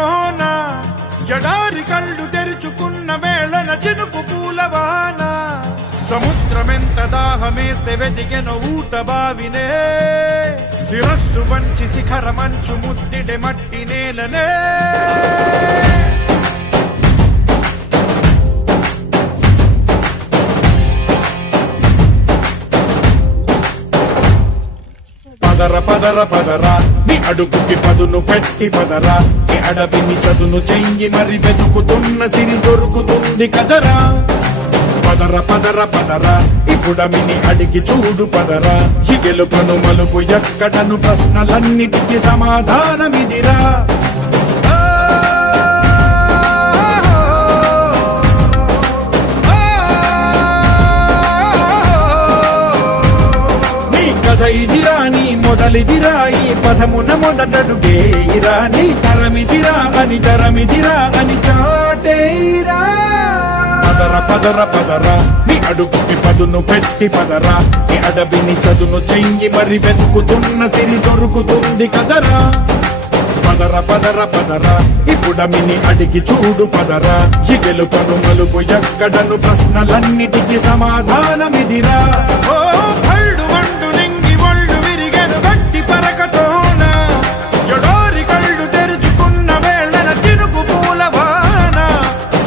పరకతోన ఎడారి కళ్ళు తెరుచుకున్న వేళన చినుకు పూలవాన సముద్రమెంత దాహమేస్తే వెతికెను ఊట బావినే శిరస్సు వంచి శిఖర మంచు ముద్దిడే మట్టి నేలనే పదర పదర పదరా నీ అడుగుకి పదును పెట్టి పదరా నీ అడవిని చదును చెయ్యి మరి వెతుకుతున్న సిరి దొరుకుతుంది కదరా పదర పదర పదరా ఇప్పుడమిని అడిగి చూడు పదరా ఈ గెలుపను మలుపు ఎక్కడను ప్రశ్నలన్నిటికీ సమాధానమిదిరా ఇదిరా నీ మొదలిదిరా ఈ పదమున మొదటడుగేయిరా నీ తరమిదిరా అని చాటేరా పదర పదర పదరా నీ అడుగుకి పదును పెట్టి పదరా నీ అడవిని చదును చెయ్యి మరి వెతుకుతున్న సిరి దొరుకుతుంది కదరా పదర పదర పదరా ఇప్పుడమిని అడిగి చూడు పదరా ఈ గెలుపను మలుపు ఎక్కడను ప్రశ్నలన్నిటికీ సమాధానమిదిరా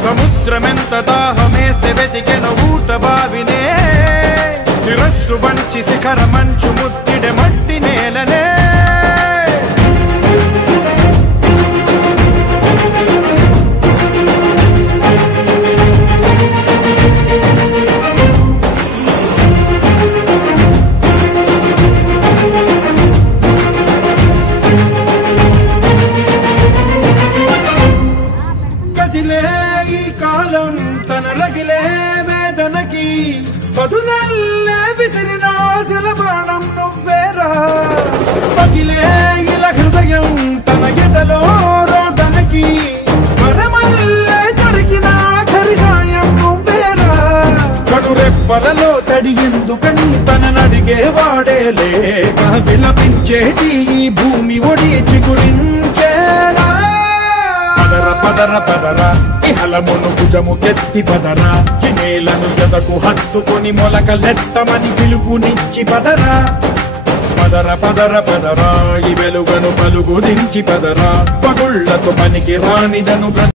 సముద్రమెంత దాహమేస్తే వెతికెను ఊట బావినే శిరస్సు వంచి శిఖర మంచు ముద్దిడే మట్టి నేలనే కాలం తన రగిలే వేదనకి బదులల్లే విసిరిన ఆశల బాణం నువ్వేరా పగిలే ఇలా హృదయం తన ఎదలో రోదనకి మరమల్లే దొరికిన ఆఖరి సాయం నువ్వేరా కడురెప్పలలో తడి ఎందుకని తననడిగే వాడే లేక విలపించేటి ఈ భూమి ఒడి చిగురించేరా పదర పదర పదరా ఇహలమును భుజము కెత్తి పదరా నేలను ఎదకు హత్తుకొని మొలకలెత్తమని పిలుపునిచ్చి పదరా పదర పదర పదరా ఈ వెలుగను పలుగు దించి పదరా పగుళ్లకు పనికి రానిదను